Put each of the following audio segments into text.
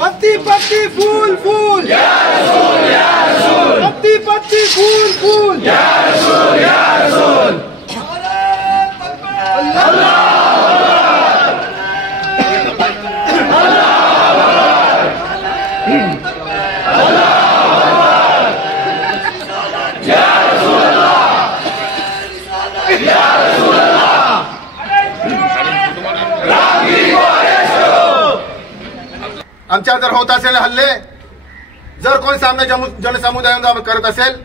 पत्ती पत्ती फूल फूल या रसूल या रसूल, पत्ती पत्ती फूल फूल या रसूल या रसूल। आमच्या जर होत असेल हल्ले, जर कोणी सामने जनसमुदाय करत असेल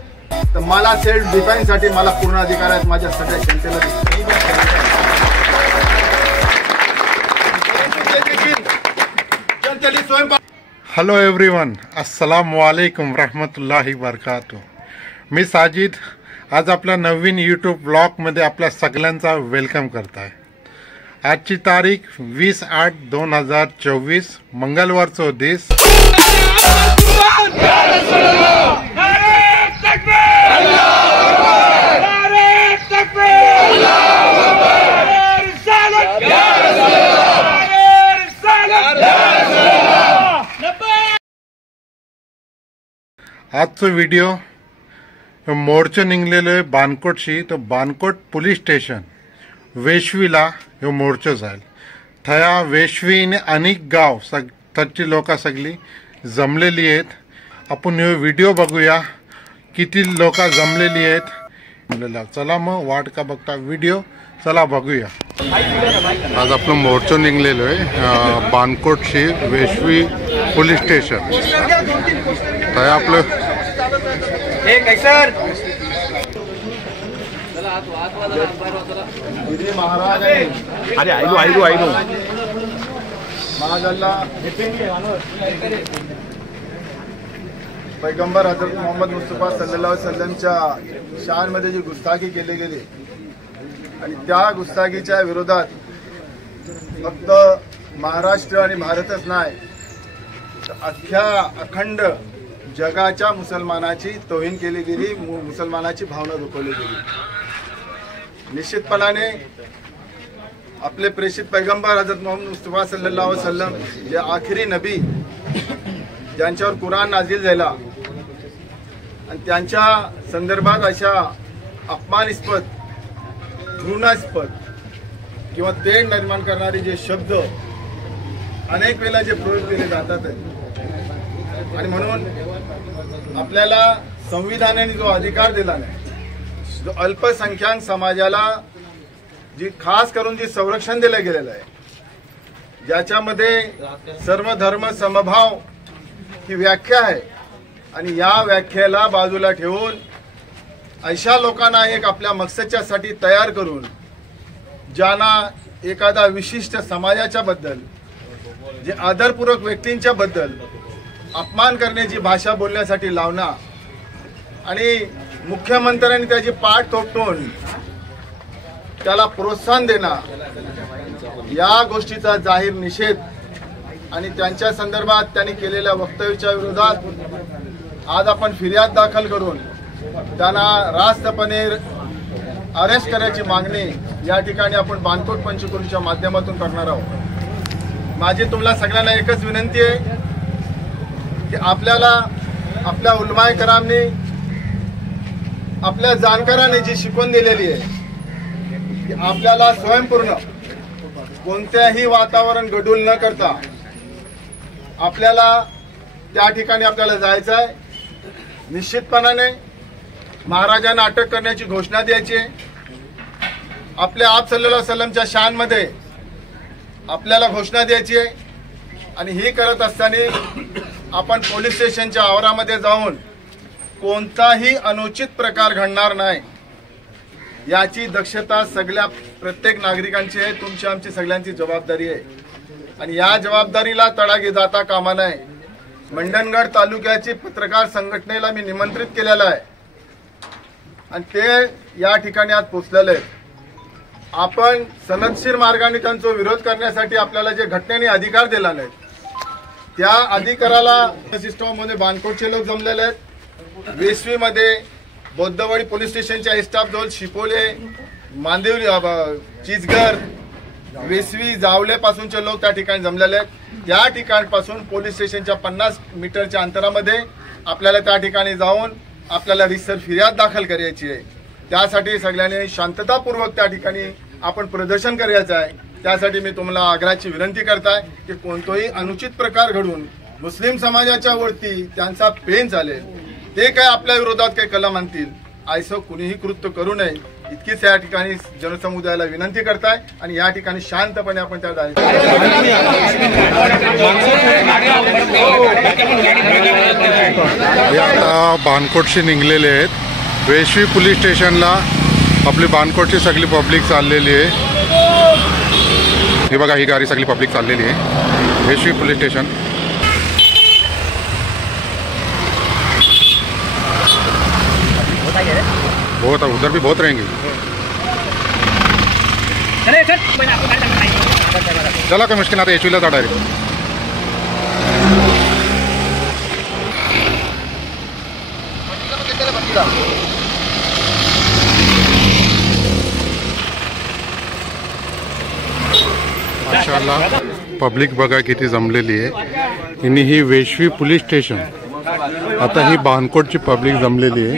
तर मला सेल्फ डिफेन्स साठी मला पूर्ण अधिकार आहेत माझ्या सगळ्या जनतेला। हॅलो एव्हरीवन, अस्सलाम वालेकुम रहमतुल्लाहि वबरकातुह। मी साजिद आज आपल्या नवीन यूट्यूब ब्लॉगमध्ये आपल्या सगळ्यांचा वेलकम करत आहे। आजची तारीख 20/8/2024 मंगळवारचा दिवस। आजचा व्हिडिओ मोर्चा निघलेलो आहे बानकोटशी। तो बानकोट पोलीस स्टेशन वेशवीला ह्यो मोर्चा जाईल। थया वेशवीने अनेक गाव थची लोक सगळी जमलेली आहेत। आपण ह्यो व्हिडिओ बघूया किती लोक जमलेली आहेत। चला मग वाट का बघता व्हिडिओ, चला बघूया। आज आपलं मोर्चा निघलेलो आहे बानकोटशी वेशवी पोलीस स्टेशन। थया आपलं महाराज अरे आयलो पैगंबर हजरत मोहम्मद मुस्तफा सल्लल्लाहु अलैहि वसल्लमच्या शान मध्ये जी गुस्ताखी केली गेली आणि त्या गुस्ताखीच्या विरोधात फक्त महाराष्ट्र आणि भारतच नाही तर अख्ख्या अखंड जगाच्या मुसलमानाची तोहीन केली गेली, मुसलमानाची भावना दुखवली गेली। निश्चितपणाने आपले प्रेषित पैगंबर हजरत मोहम्मद मुस्तफा सल्लल्लाहु अलैहि वसल्लम जे आखिरी नबी ज्यांच्यावर कुराण नाझिल झाला आणि त्यांच्या संदर्भात अशा अपमानास्पद, घृणास्पद किंवा तेढ निर्माण करणारे जे शब्द अनेक वेळा जे प्रयोग केले जातात आणि म्हणून आपल्याला संविधानाने जो अधिकार दिला नाही, जो अल्पसंख्याक समाजाला जी खास करून जी संरक्षण दिलं गेलेलं आहे, ज्याच्यामध्ये सर्व धर्म समभाव ही व्याख्या आहे आणि या व्याख्येला बाजूला ठेवून अशा लोकांना एक आपल्या मकसदच्यासाठी तयार करून ज्यांना एखादा विशिष्ट समाजाच्या बद्दल, जे आदरपूर्वक व्यक्तींच्या बद्दल अपमान करण्याची भाषा बोलण्यासाठी लावणं आणि मुख्यमंत्र्यांनी त्याची पाठ थोपटून त्याला प्रोत्साहन देणं, या गोष्टीचा जाहीर निषेध आणि त्यांच्या संदर्भात त्यांनी केलेल्या वक्तव्याच्या विरोधात आज आपण फिर्याद दाखल करून त्यांना रास्तपणे अरेस्ट करण्याची मागणी या ठिकाणी आपण बानकोट पंचकुलच्या माध्यमातून करणार आहोत। माझी तुम्हाला सगळ्यांना एकच विनंती आहे की आपल्याला आपल्या उलमाए करामने, आपल्या जाणकारांनी जी शिकवण दिलेली आहे की आपल्याला स्वयंपूर्ण कोणत्याही वातावरण गढूळ न करता आपल्याला त्या ठिकाणी आपल्याला जायचं आहे। निश्चितपणाने महाराजांना अटक करण्याची घोषणा द्यायची आहे। आपल्या आप सल्लल्लाहु अलैहि वसल्लमच्या शान मध्ये आपल्याला घोषणा द्यायची आहे आणि ही करत असताना आपण पोलीस स्टेशनच्या आवारामध्ये जाऊन कोणताही अनुचित प्रकार घडणार नाही याची दक्षता सगळ्या प्रत्येक नागरिकांची आहे, तुमची आमची सगळ्यांची जबाबदारी आहे आणि या जबाबदारीला तडा जाता कामा नये। मंडणगड तालुक्याची पत्रकार संघटनेला मी निमंत्रित केलेलं आहे आणि ते या ठिकाणी आज पोहोचलेले आहेत। आपण सनदशीर मार्गाने त्यांचा विरोध करण्यासाठी आपल्याला जे घटनेने अधिकार दिला नाही त्या अधिकाराला सिस्टममध्ये बानकोटचे लोक जमलेले आहेत। वेसवीमध्ये बौद्धवाडी पोलीस स्टेशनच्या स्टाफ जवळ शिपोले, मांदेवली, चिचघर, वेसवी, जावले पासूनचे लोक त्या ठिकाणी जमलेले आहेत त्या ठिकाणपासून पोलीस स्टेशनच्या 50 मीटरच्या अंतरामध्ये आपल्याला त्या ठिकाणी जाऊन आपल्याला रितसर फिर्याद दाखल करायची आहे। त्यासाठी सगळ्यांनी शांततापूर्वक त्या ठिकाणी आपण प्रदर्शन करायचं आहे। त्यासाठी मी तुम्हाला आग्रहाची विनंती करताय की कोणताही अनुचित प्रकार घडून मुस्लिम समाजाच्या वरती त्यांचा पेन चालेल, ते काय आपल्या विरोधात काही कलम आणतील, असं कुणीही कृत्य करू नये इतकीच या ठिकाणी जनसमुदायाला विनंती करताय आणि या ठिकाणी शांतपणे आपण त्या आता बानकोटशी निघलेले आहेत। वेशवी पोलीस स्टेशनला आपली बानकोटची सगळी पब्लिक चाललेली आहे। हे बघा, ही गाडी सगळी पब्लिक चाललेली आहे वेशवी पोलीस स्टेशन। बहुत उधर भी बहुत रहेंगे। चला का मुश्किल आता एचवीला जा डायरेक्ट। माशाअल्लाह पब्लिक बघा किती जमलेली आहे। आणि ही वेशवी पोलीस स्टेशन, आता ही बानकोटची पब्लिक जमलेली आहे।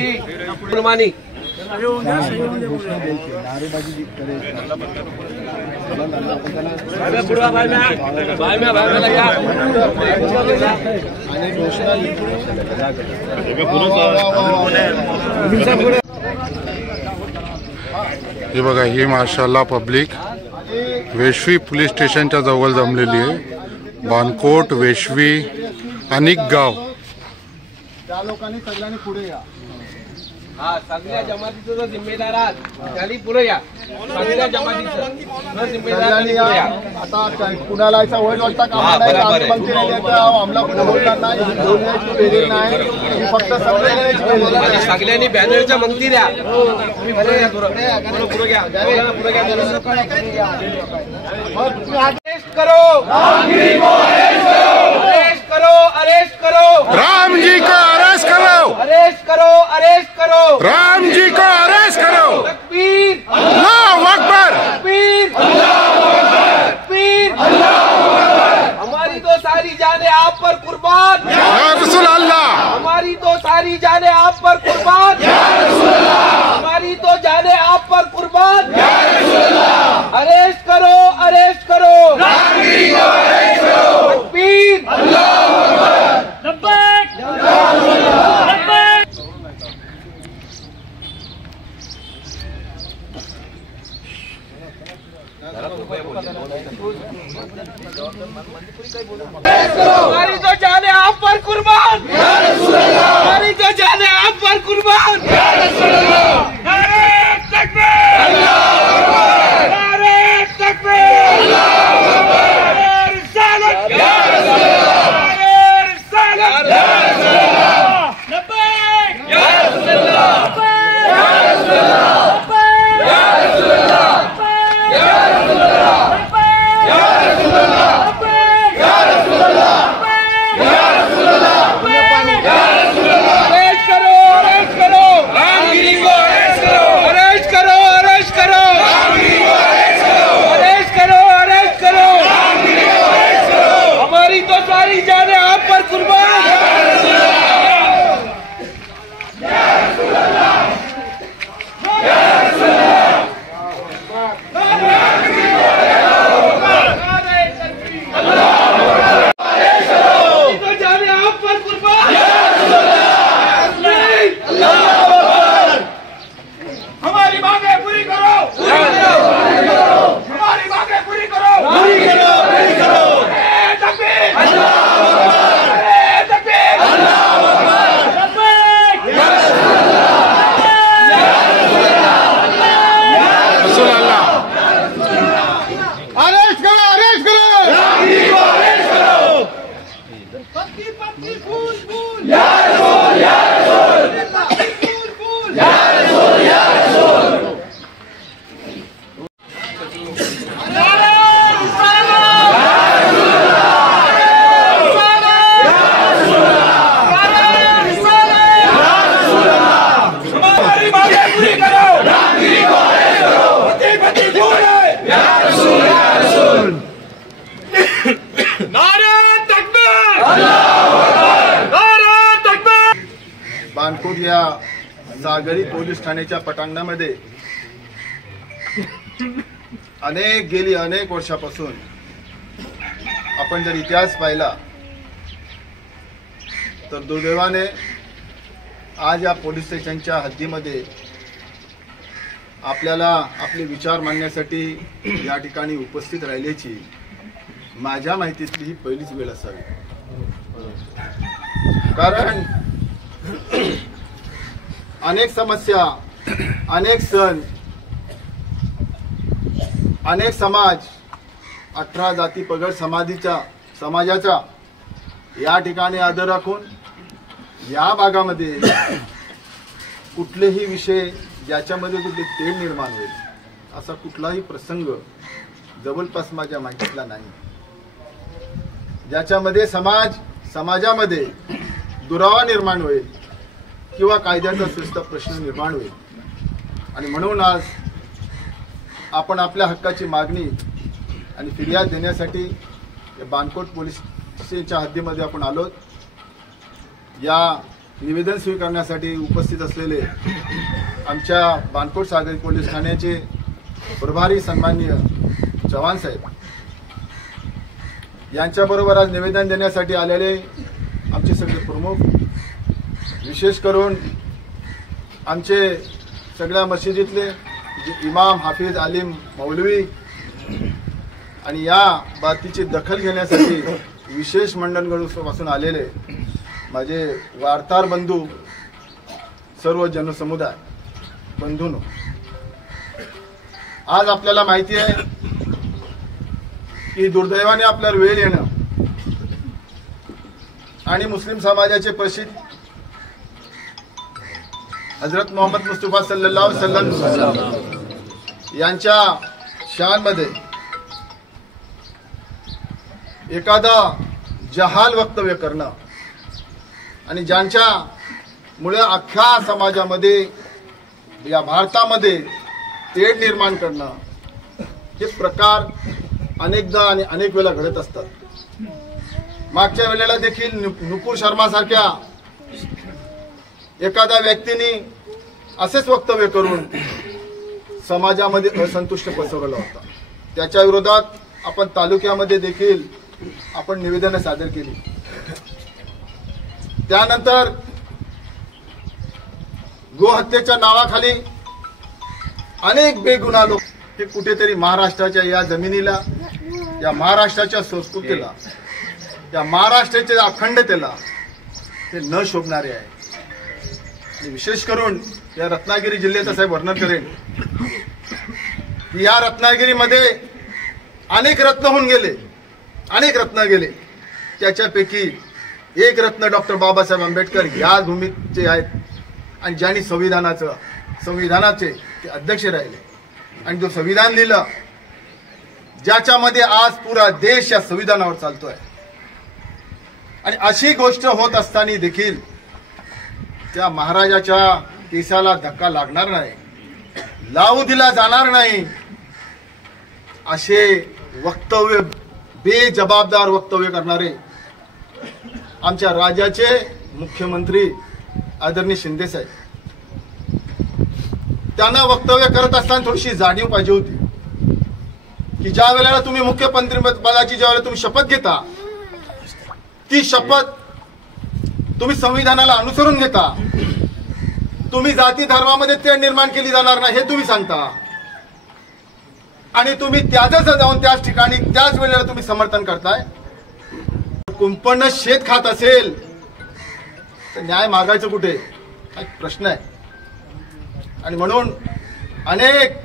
हे बघा, ही माशाअल्लाह पब्लिक वेशवी पोलीस स्टेशनच्या जवळ जमलेली आहे। बानकोट, वेशवी, अनेक गाव, त्या लोकांनी सगळ्यांनी पुढे या। हा, सगळ्या जमातीचं जो जिम्मेदार आहात त्याला पुढे या। सगळ्या जमातीचं जिम्मेदार या। आता कुणाला याचा वय वाटता कामा नाही, आम्ही बंद केलेल्या आम्हाला कुठे बोलणार नाही, बोलण्याची वेगळी नाही, ही फक्त सगळ्यांनी बॅनरच्या मंगती द्या। तुम्ही पुढे घ्या, पुढे घ्या, पुढे घ्या। अरेस्ट करो, अरेस्ट करो, अरेस्ट करो, राम जी को अरेस्ट करो, अरेस्ट करो, अरेस्ट करो, राम जी को अरेस्ट करो। तकबीर, अल्लाहू अकबर, तकबीर, तकबीर, हमारी तो सारी जाने आप पर कुर्बान, या रसूल अल्लाह, हमारी तो सारी जाने आप पर कुर्बान, या रसूल अल्लाह, हमारी तो जाने आप पर कुर्बान, या रसूल अल्लाह। अरेस्ट करो, अरेस्ट करो, राम जी को अरेस्ट करो, तकबीर, अल्लाहू अकबर, लब्बैक, या रसूल अल्लाह, लब्बैक। हमारी तो जाने आप पर कुर्बान, हमारी तो जाने आप पर कुर्बान। नारे तकबीर, अल्लाहू अकबर, नारे तकबीर, अल्लाहू अकबर, नारे रिसालत, या रसूल अल्लाह, नारे रिसालत, या रसूल अल्लाह, लब्बैक, या रसूल अल्लाह, या रसूल अल्लाह, या रसूल अल्लाह, या रसूल अल्लाह, या रसूल अल्लाह, या रसूल अल्लाह, या रसूल अल्लाह, या रसूल अल्लाह। अरेस्ट करो, अरेस्ट करो, रामगिरी को अरेस्ट करो, अरेस्ट करो, अरेस्ट करो, रामगिरी को अरेस्ट करो, अरेस्ट करो, अरेस्ट करो, रामगिरी को अरेस्ट करो। हमारी तो सारी जाने आप पर कुर्बान, या रसूल अल्लाह, या रसूल अल्लाह, या रसूल अल्लाह। हमारी मांगे पूरी करो, हमारी मांगे पूरी करो, पूरी करो, पूरी करो। तकबीर, अल्लाहू अकबर, तकबीर, अल्लाहू अकबर, लब्बैक, या रसूल अल्लाह, या रसूल अल्लाह, या रसूल अल्लाह। अरेस्ट करो, अरेस्ट करो, रामगिरी को अरेस्ट करो। पत्ती पत्ती फूल फूल, या रसूल, या रसूल, फूल फूल, या रसूल, या रसूल। हमारी मांगे पूरी करो, रामगिरी को अरेस्ट करो, पति पति फूल है, या रसूल, या रसूल। नारे बानकोट या सागरी पोलीस ठाण्याच्या पटांगणामध्ये गेली अनेक वर्षापासून आपण जर इतिहास पाहिला तर दुर्दैवाने आज या पोलीस स्टेशनच्या हद्दीमध्ये आपल्याला आपले विचार मांडण्यासाठी या ठिकाणी उपस्थित राहिल्याची माझ्या माहितीतली ही पहिलीच वेळ असावी. कारण अनेक समस्या, अनेक सण, अनेक समाज, 18 जाती पगड समाजाचा या ठिकाणी आदर राखून या भागामध्ये कुठलेही विषय ज्याच्यामध्ये कुठले तेढ निर्माण होईल असा कुठलाही प्रसंग जवळपास माझ्या माहितीतला नाही, ज्याच्यामध्ये समाजामध्ये दुरावा निर्माण होईल किंवा कायद्याचा सुस्थ प्रश्न निर्माण होईल. आणि म्हणून आज आपण आपल्या हक्काची मागणी आणि फिर्याद देण्यासाठी बानकोट पोलीस स्टेशनच्या हद्दीमध्ये आपण आलो. या निवेदन स्वीकारण्यासाठी उपस्थित असलेले आमच्या बानकोट सागरी पोलीस ठाण्याचे प्रभारी सन्माननीय चव्हाण साहेब यांच्याबरोबर आज निवेदन देण्यासाठी आलेले आमचे सगळे प्रमुख, विशेष करून आमचे सगळ्या मशिदीतले इमाम, हाफिज, आलिम, मौलवी आणि या बाबतीची दखल घेण्यासाठी विशेष मंडळापासून आलेले माझे वार्ताहर बंधू, सर्व जनसमुदाय बंधूंनो, आज आपल्याला माहिती आहे की दुर्दैवाने आपल्यावर वेळ येणं आणि मुस्लिम समाजाचे प्रसिद्ध हजरत मोहम्मद मुस्तफा सल्लल्लाहु अलैहि वसल्लम यांच्या शानमध्ये एखादा जहाल वक्तव्य करणं आणि ज्यांच्यामुळे अख्ख्या समाजामध्ये या भारतामध्ये तेढ निर्माण करणं हे प्रकार अनेकदा आणि अनेक वेळा घडत असतात. मागच्या वेळेला देखील नुपूर शर्मा सारख्या एखाद्या व्यक्तीने असेच वक्तव्य करून समाजामध्ये असंतुष्ट पसरवला होता. त्याच्या विरोधात आपण तालुक्यामध्ये देखील आपण निवेदन सादर केली. त्यानंतर गोहत्येच्या नावाखाली अनेक बेगुन्हा लोक हे कुठेतरी महाराष्ट्राच्या या जमिनीला, या महाराष्ट्राच्या संस्कृतीला, या महाराष्ट्राच्या अखंडतेला ते न शोभणारे आहे. विशेष करून या रत्नागिरी जिल्ह्याचं साहेब वर्णन करेन की या रत्नागिरीमध्ये अनेक रत्न होऊन गेले, अनेक रत्न गेले. त्याच्यापैकी एक रत्न डॉक्टर बाबासाहेब आंबेडकर या भूमीचे आहेत आणि ज्यांनी संविधानाचे ते अध्यक्ष राहिले आणि जो संविधान लिहिलं, ज्याच्यामध्ये आज पुरा देश या संविधानावर चालतोय. आणि अशी गोष्ट होत असताना देखील त्या महाराजाच्या केसाला धक्का लागणार नाही, लावू दिला जाणार नाही असे वक्तव्य, बेजबाबदार वक्तव्य करणारे आमच्या राज्याचे मुख्यमंत्री आदरणीय शिंदे साहेब, त्यांना वक्तव्य करत असताना थोडीशी जाणीव पाहिजे होती की ज्या वेळेला तुम्ही मुख्यमंत्री पदाची ज्या वेळेला तुम्ही शपथ घेता, ती शपथ तुम्ही संविधानाला अनुसरून घेता. तुम्ही जाती धर्मामध्ये तेढ निर्माण केली जाणार नाही हे तुम्ही सांगता आणि तुम्ही त्याच जाऊन त्याच ठिकाणी त्याच वेळेला तुम्ही समर्थन करताय. कुंपण शेत खात असेल तर न्याय मागायचं कुठे हा एक प्रश्न आहे. आणि म्हणून अनेक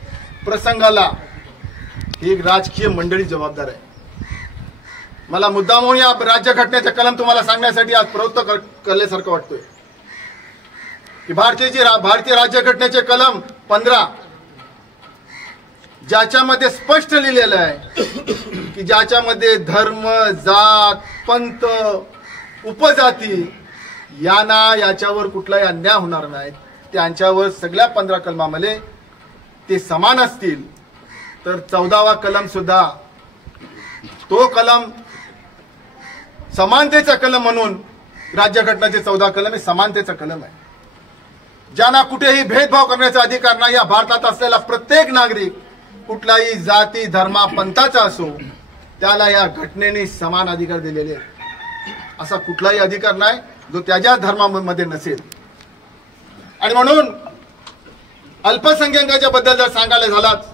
प्रसंगाला ही राजकीय मंडळी जबाबदार आहे. मला मुद्दामहून या राज्यघटनेचा कलम तुम्हाला सांगण्यासाठी आज प्रवृत्त करल्यासारखं वाटतोय की भारतीय राज्यघटनेचे कलम 15 ज्याच्यामध्ये स्पष्ट लिहिलेलं आहे की ज्याच्यामध्ये धर्म, जात, पंथ, उपजाती याच्यावर कुठलाही अन्याय होणार नाही, त्यांच्यावर सगळ्या 15 कलमामध्ये ते समान असतील. तर 14वा कलम सुद्धा तो कलम समानतेचा कलम म्हणून राज्यघटनेचे 14 कलम हे समानतेचा कलम आहे. ज्यांना कुठेही भेदभाव करण्याचा अधिकार नाही, या भारतात असलेला प्रत्येक नागरिक कुठलाही जाती धर्मा पंथाचा असो त्याला या घटनेने समान अधिकार दिलेले आहेत। असा कुठलाही अधिकार नाही जो त्याच्या धर्मामध्ये नसेल। आणि म्हणून अल्पसंख्याकांच्या बद्दल जर सांगायला झालाच,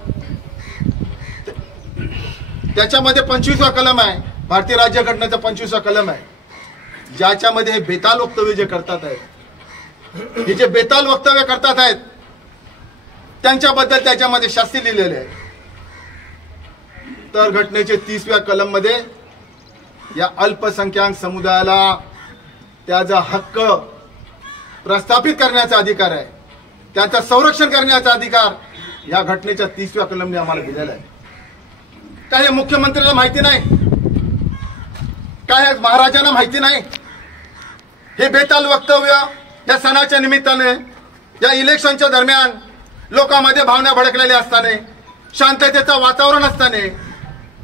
त्याच्यामध्ये 25वा कलम आहे, भारतीय राज्यघटनेचा 25वा कलम आहे, ज्याच्यामध्ये हे बेताल वक्तव्य जे करतात आहेत, हे जे बेताल वक्तव्य करतात आहेत त्यांच्याबद्दल त्याच्यामध्ये शास्ती लिहिलेले आहे। तर घटनेचे 30व्या कलम मध्ये या अल्पसंख्याक समुदायाला त्याचा हक्क प्रस्थापित करण्याचा अधिकार आहे, त्याचं संरक्षण करण्याचा अधिकार या घटनेच्या 30व्या कलमने आम्हाला दिलेला आहे। काय मुख्यमंत्र्यांना माहिती नाही, काय महाराजांना माहिती नाही? हे बेताल वक्तव्य या सणाच्या निमित्ताने, या इलेक्शनच्या दरम्यान लोकांमध्ये भावना भडकलेल्या असताना, शांततेचं वातावरण असताना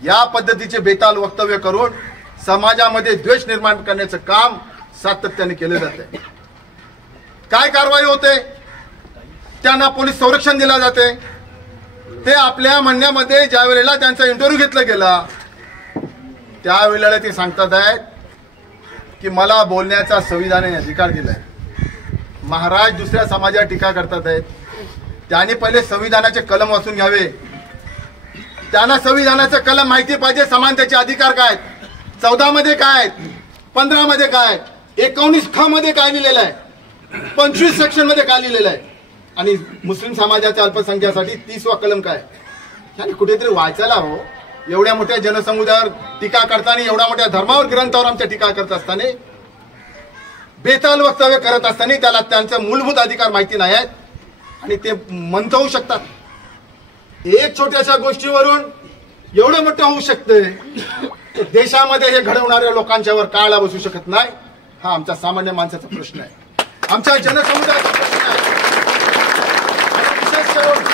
या पद्धतीचे बेताल वक्तव्य करून समाजामध्ये द्वेष निर्माण करण्याचं काम सातत्याने केले जाते। काय कारवाई होते? त्यांना पोलीस संरक्षण दिला जाते। ते आपल्या म्हणण्यामध्ये ज्या वेळेला त्यांचा इंटरव्ह्यू घेतला गेला त्यावेळेला ते सांगतात आहेत की मला बोलण्याचा संविधानाने अधिकार दिलाय। महाराज दुसऱ्या समाजावर टीका करतात आहेत, त्यांनी पहिले संविधानाचे कलम वाचून घ्यावे। त्यांना संविधानाचं कलम माहिती पाहिजे, समानतेचे अधिकार काय आहेत, 14 मध्ये काय आहेत, 15 मध्ये काय आहेत, 19 ख मध्ये काय लिहिलेलं आहे, 25 सेक्शन मध्ये काय लिहिलेलं आहे, आणि मुस्लिम समाजाच्या अल्पसंख्यासाठी 30वा कलम काय। यानी कुठेतरी वाचायला हो। एवढ्या मोठ्या जनसमुदायावर टीका करताना, एवढ्या मोठ्या धर्मावर ग्रंथावर आमच्या टीका करत असताना, बेताल वक्तव्य करत असताना त्याला त्यांचे मूलभूत अधिकार माहिती नाही आहेत आणि ते मंतवू शकतात। एक छोट्याशा गोष्टीवरून एवढं मोठं होऊ शकते, देशामध्ये हे घडवणाऱ्या लोकांच्यावर काळा बसू शकत नाही। हा आमचा सामान्य माणसाचा प्रश्न आहे, आमच्या जनसमुदायाचा प्रश्न आहे। विशेष करून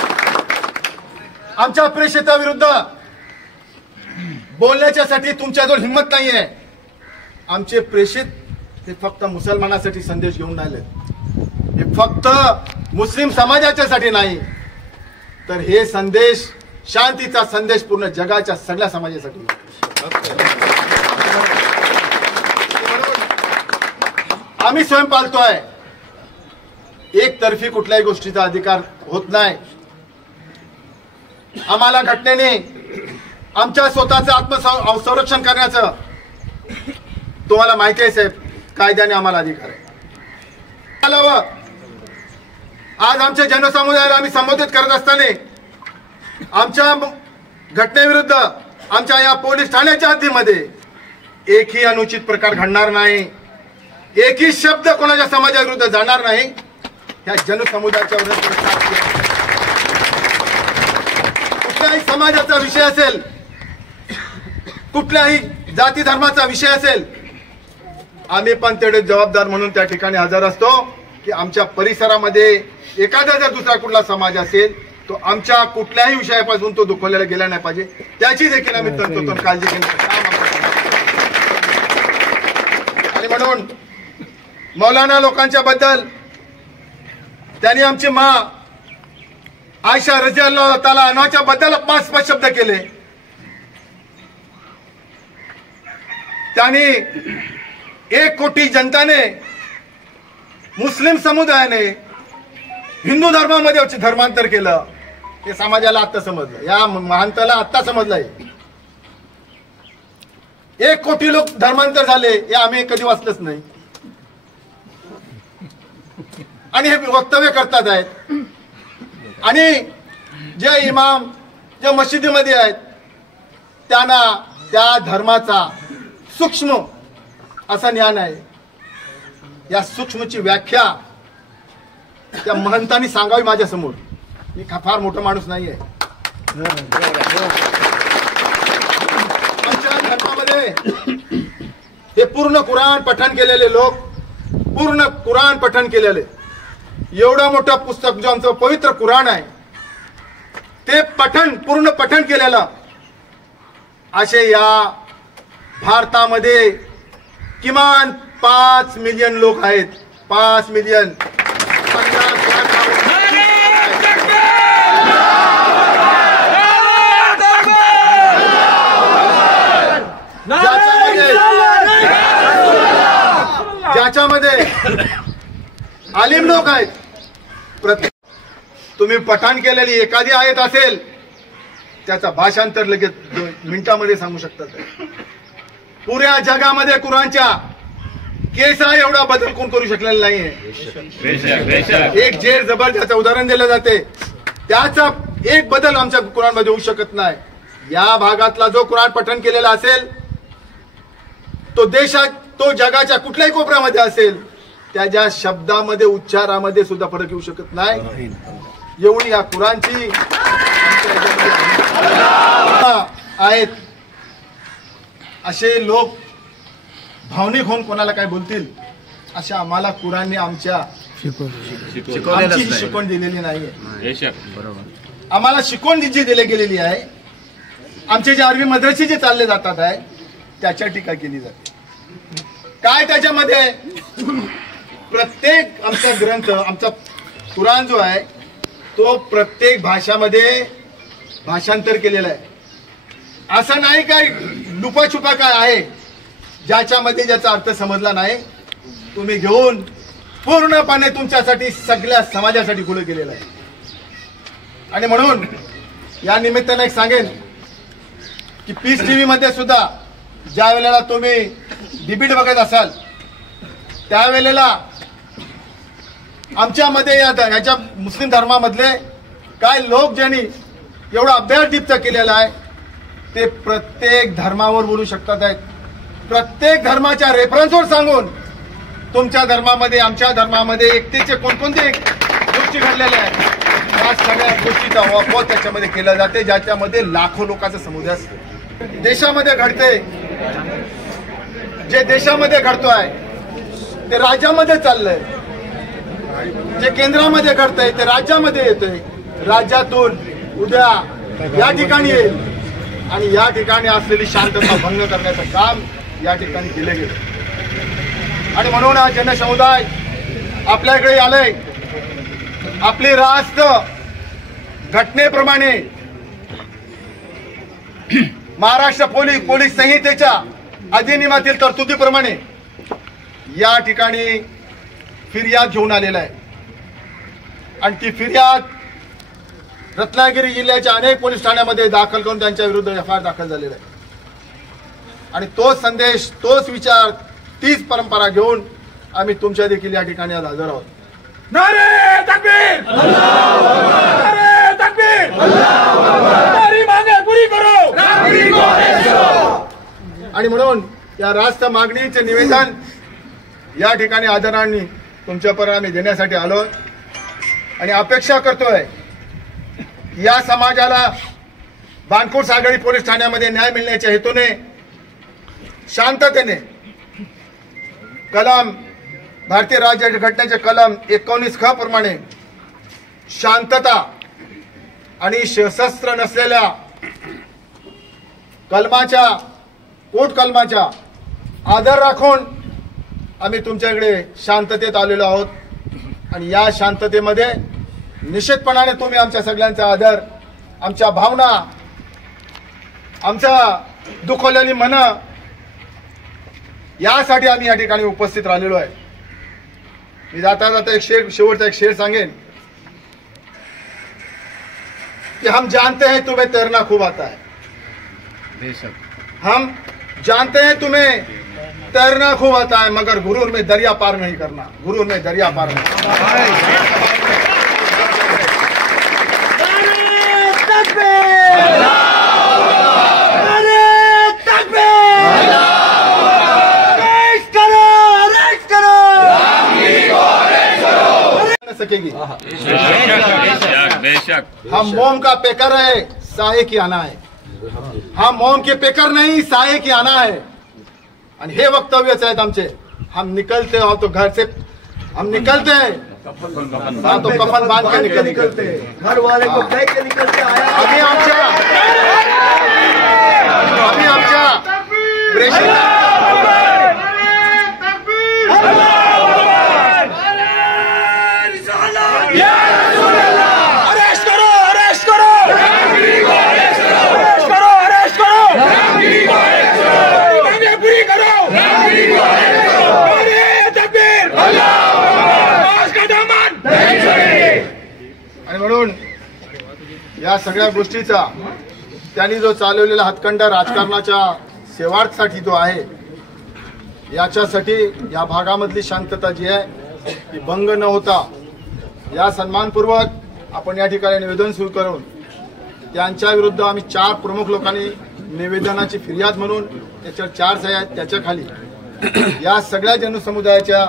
आमच्या प्रेषिताविरुद्ध बोलण्याच्यासाठी तुमच्याजवळ हिंमत नाहीये। आमचे प्रेषित हे फक्त मुसलमानासाठी संदेश घेऊन आले, हे फक्त मुस्लिम समाजाच्यासाठी नाही, तर हे संदेश शांतीचा संदेश पूर्ण जगाच्या सगळ्या समाजासाठी। आम्ही स्वयं पाळतोय, एकतर्फी कुठल्याही गोष्टीचा अधिकार होत नाही। आम्हाला घटनेने आमच्या स्वतःचं आत्मसंरक्षण करण्याचं, तुम्हाला माहिती आहे साहेब, कायद्याने आम्हाला अधिकार आहे। आज आमच्या जनसमुदायाला आम्ही संबोधित करत असताना आमच्या घटनेविरुद्ध आमच्या या पोलीस ठाण्याच्या हद्दीमध्ये एकही अनुचित प्रकार घडणार नाही, एकही शब्द कोणाच्या समाजाविरुद्ध जाणार नाही। या जनसमुदायाच्या कुठल्याही समाजाचा विषय असेल, कुठल्याही जाती धर्माचा विषय असेल, आम्ही पण तेवढे जबाबदार म्हणून त्या ठिकाणी हजर असतो की आमच्या परिसरामध्ये एखादा जर दुसरा कुठला समाज असेल तो आमच्या कुठल्याही विषयापासून तो दुखवलेला गेला नाही पाहिजे, त्याची देखील आम्ही तंतोतंत काळजी घेण्याचं काम आणि म्हणून मौलाना लोकांच्या बद्दल त्यांनी आमची माँ आयशा रज़ियल्लाहु ताला अन्हाच्या बद्दल 5 शब्द केले। त्यांनी 1 कोटी जनताने, मुस्लिम समुदायाने हिंदू धर्मामध्ये धर्मांतर केलं, हे समाजाला आता समजलं, या महानताला आता समजलंय। 1 कोटी लोक धर्मांतर झाले हे आम्ही कधी वाचलंच नाही, आणि हे वक्तव्य करतात आहेत। आणि जे इमाम जे मशिदीमध्ये आहेत त्यांना त्या धर्माचा सूक्ष्म असा ज्ञान आहे। या सूक्ष्मची व्याख्या त्या महंतांनी सांगावी माझ्या समोर, मी फार मोठा माणूस नाहीये। आमच्या धर्मामध्ये हे पूर्ण कुराण पठण केलेले लोक, पूर्ण कुराण पठण केलेले, एवढं मोठं पुस्तक जो आमचं पवित्र कुराण आहे ते पठण, पूर्ण पठण केलेलं, असे या भारतामध्ये किमान 5 मिलियन लोक आहेत। 5 मिलियन ज्याच्यामध्ये आलिम लोक आहेत, प्रत्येक तुम्ही पठण केलेली एखादी आयत असेल त्याचा भाषांतर लगेच 2 मिनिटांमध्ये सांगू शकतात. पुऱ्या जगामध्ये कुराणच्या केसा एवढा बदल कोण करू शकलेला नाहीये. एक जेर जबर ज्याचं उदाहरण दिलं जाते त्याचा एक बदल आमच्या कुराणमध्ये होऊ शकत नाही. या भागातला जो कुराण पठण केलेला असेल तो देशात तो जगाच्या कुठल्याही कोपऱ्यामध्ये असेल त्याच्या शब्दामध्ये उच्चारामध्ये सुद्धा फरक येऊ शकत नाही. एवढी या कुराणची आहेत. असे लोक भावनिक होऊन कोणाला काय बोलतील अशा आम्हाला कुराणने आमची शिकवण दिलेली नाहीये. आम्हाला शिकवण जी दिली गेलेली आहे आमचे जे अरबी मद्रसे जे चालले जातात आहे त्याच्या टीका केली जाते. काय त्याच्यामध्ये प्रत्येक आमचा ग्रंथ आमचा कुराण जो आहे तो प्रत्येक भाषामध्ये भाषांतर केलेला आहे. असं नाही काय लुपाछुपा काय आहे ज्याच्यामध्ये ज्याचा अर्थ समजला नाही तुम्ही घेऊन पूर्णपणे तुमच्यासाठी सगळ्या समाजासाठी खुलं केलेलं आहे. आणि म्हणून या निमित्ताने एक सांगेन की पीस टीव्ही मध्ये सुद्धा ज्या वेळेला तुम्ही डिबेट बघत असाल त्यावेळेला आमच्यामध्ये याच्या मुस्लिम धर्मामधले काय लोक ज्यांनी एवढा अभ्यास दीप्त केलेला आहे ते प्रत्येक धर्मावर बोलू शकतात आहेत. प्रत्येक धर्माच्या रेफरन्सवर सांगून तुमच्या धर्मामध्ये आमच्या धर्मामध्ये एकतेचे कोणकोणते गोष्टी घडलेल्या आहेत या सगळ्या गोष्टीचा वापर त्याच्यामध्ये केला जाते ज्याच्यामध्ये लाखो लोकांचा समुदाय असतो. देशामध्ये घडते जे देशामध्ये घडतोय ते राज्यामध्ये चाललंय. जे केंद्रामध्ये घडतंय ते राज्यामध्ये येतंय. राज्यातून उद्या या ठिकाणी येईल आणि या ठिकाणी असलेली शांतता भंग करण्याचं काम या ठिकाणी केलं गेलं. आणि म्हणून हा जनसमुदाय आपल्याकडे आलंय. आपली रास्त घटनेप्रमाणे महाराष्ट्र पोलीस संहितेच्या अधिनियमातील तरतुदीप्रमाणे या ठिकाणी फिर्याद घेऊन आलेला आहे. आणि ती फिर्याद रत्नागिरी जिल्ह्याच्या अनेक पोलीस ठाण्यामध्ये दाखल करून त्यांच्या विरुद्ध एफआयआर दाखल झालेला आहे. आणि तोच संदेश तोच विचार तीच परंपरा घेऊन आम्ही तुमच्या देखील या ठिकाणी आज हजर आहोत. नारे तकबीर, नारे तकबीर, हमारी मांगे पुरी करो. आणि म्हणून या रास्त मागणीचे निवेदन या ठिकाणी आदराने तुमच्यापर्यंत आम्ही देण्यासाठी आलो आणि अपेक्षा करतोय या समाजाला बाणकोट सागरी पोलीस ठाण्यामध्ये न्याय मिळण्याच्या हेतूने शांततेने कलम भारतीय राज्यघटनेचे कलम 19 प्रमाणे शांतता आणि सशस्त्र नसलेल्या कलमाच्या कोट कलमाच्या आदर राखून आम्ही तुमच्याकडे शांततेत आलेलो आहोत. आणि या शांततेमध्ये निश्चितपणाने तुम्ही आमच्या सगळ्यांचा आदर आमच्या भावना आमच्या दुखवलेली मन यासाठी आम्ही या ठिकाणी उपस्थित राहिलेलो आहे. मी जाता जाता एक शेवटचा एक शेर सांगेन कि हम जानते हैं तुम्हें तैरना खूब आता है. हम जानते हैं तुम्हें तैरना खूब आता है मगर गुरूर में दरिया पार नहीं करना. गुरूर में दरिया पार नहीं. सकेगी. हम मोम का पेकर है साये की आना है. हम मोम के पेकर नहीं साये की आना है. आणि हे वक्तव्यच आहेत आमचे. हम निकलते हो तो घर से हम निकलते हैं तो कफन बांध के निकलते घर वाले को कह के निकलते. अभी आमच्या प्रेषित या सगळ्या गोष्टीचा त्यांनी जो चालवलेला हातखंडा राजकारणाच्या शेवाटसाठी जो आहे, याच्यासाठी या भागामधली शांतता जी आहे ती भंग न होता या सन्मानपूर्वक आपण या ठिकाणी निवेदन सुरू करून त्यांच्या विरुद्ध आम्ही 4 प्रमुख लोकांनी निवेदनाची फिर्याद म्हणून त्याच्यावर 4 सह्या आहेत, त्याच्या खाली या सगळ्या जनसमुदायाच्या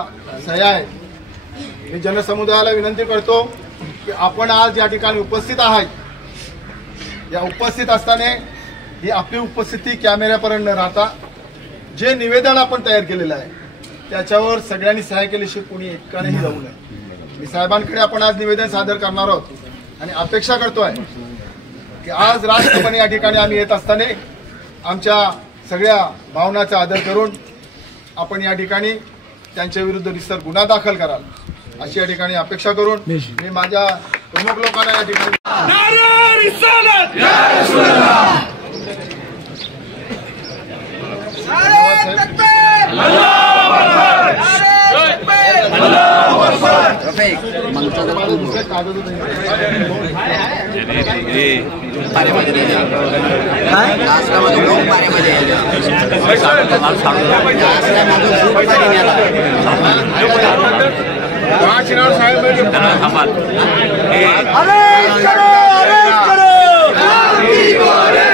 सह्या आहेत। मी जनसमुदायाला विनंती करतो की आपण आज या ठिकाणी उपस्थित आहात, या उपस्थित असताना ही आपली उपस्थिती कॅमेऱ्यापर्यंत न राहता जे निवेदन आपण तयार केलेलं आहे त्याच्यावर सगळ्यांनी सह्या केल्याशिवाय कोणी एकानेही जाऊ नये। मी साहेबांकडे आपण आज निवेदन सादर करणार आहोत आणि अपेक्षा करतोय की आज राष्ट्रपती या ठिकाणी आम्ही येत असताना आमच्या सगळ्या भावनाचा आदर करून आपण या ठिकाणी त्यांच्या विरुद्ध रिसर गुन्हा दाखल कराल अशी या ठिकाणी अपेक्षा करून मी माझ्या प्रमुख लोकांना या ठिकाणी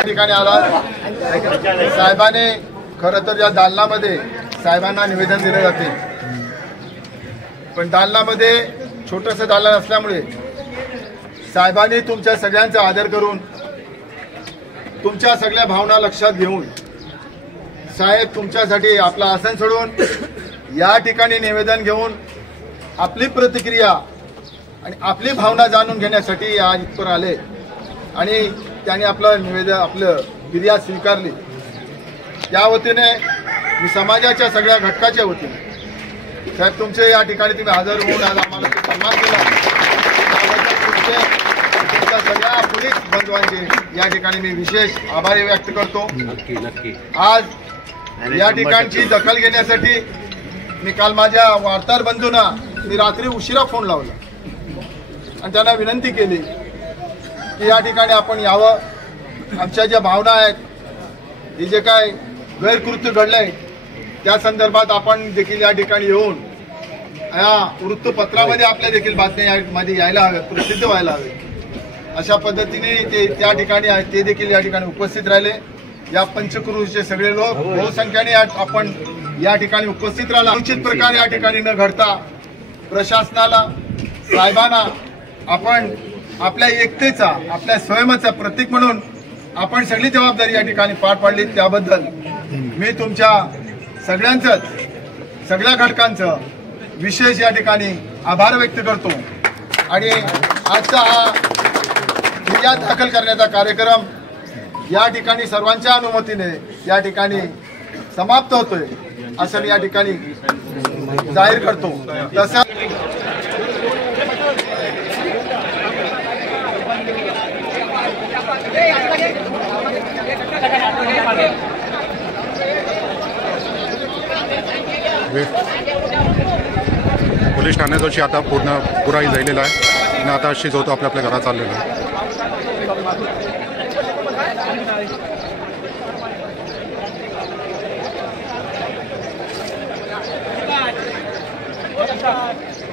ठिकाणी आला साहेबांनी खरं तर या दालनामध्ये साहेबांना निवेदन दिले जाते, पण दालनामध्ये छोटंसं दालन असल्यामुळे साहेबांनी तुमच्या सगळ्यांचा आदर करून तुमच्या सगळ्या भावना लक्षात घेऊन साहेब तुमच्यासाठी आपलं आसन सोडून या ठिकाणी निवेदन घेऊन आपली प्रतिक्रिया आणि आपली भावना जाणून घेण्यासाठी आज इथपर आले आणि त्यांनी आपलं निवेदन आपलं फिर्याद स्वीकारली। त्या वतीने मी समाजाच्या सगळ्या घटकाच्या वतीने साहेब तुमचे या ठिकाणी तुम्ही हजर होऊन आज आम्हाला सन्मान केला तुमच्या सगळ्या पोलीस बंधूंचे या ठिकाणी मी विशेष आभार व्यक्त करतो। आज या ठिकाणची दखल घेण्यासाठी मी काल माझ्या वार्ताहर बंधूंना मी रात्री उशिरा फोन लावला आणि त्यांना विनंती केली की या ठिकाणी आपण यावं, आमच्या ज्या भावना आहेत, हे जे काय गैरकृत्य घडलंय त्या संदर्भात आपण देखील या ठिकाणी येऊन या वृत्तपत्रामध्ये आपल्या देखील बातम्यामध्ये यायला हव्यात, प्रसिद्ध व्हायला हवे अशा पद्धतीने ते त्या ठिकाणी आहेत ते देखील या ठिकाणी उपस्थित राहिले। या पंचक्रोशीचे सगळे लोक बहुसंख्येने आपण या ठिकाणी उपस्थित राहिला। निश्चित प्रकारे या ठिकाणी न घडता प्रशासनाला साहेबांना आपण आपल्या एकतेचा आपल्या स्वयंचा प्रतीक म्हणून आपण सगळी जबाबदारी या ठिकाणी पार पाडली, त्याबद्दल मी तुमच्या सगळ्यांचंच सगळ्या घटकांचं विशेष या ठिकाणी आभार व्यक्त करतो। आणि आजचा हा फिर्याद दाखल करण्याचा कार्यक्रम या ठिकाणी सर्वांच्या अनुमतीने या ठिकाणी समाप्त होतोय असं मी या ठिकाणी जाहीर करतो। तसं पोलीस ठाण्याची आता पूर्ण पुराई झालेला आहे आणि आता शिजवतो आपल्या घरात चाललेला आहे। Gracias.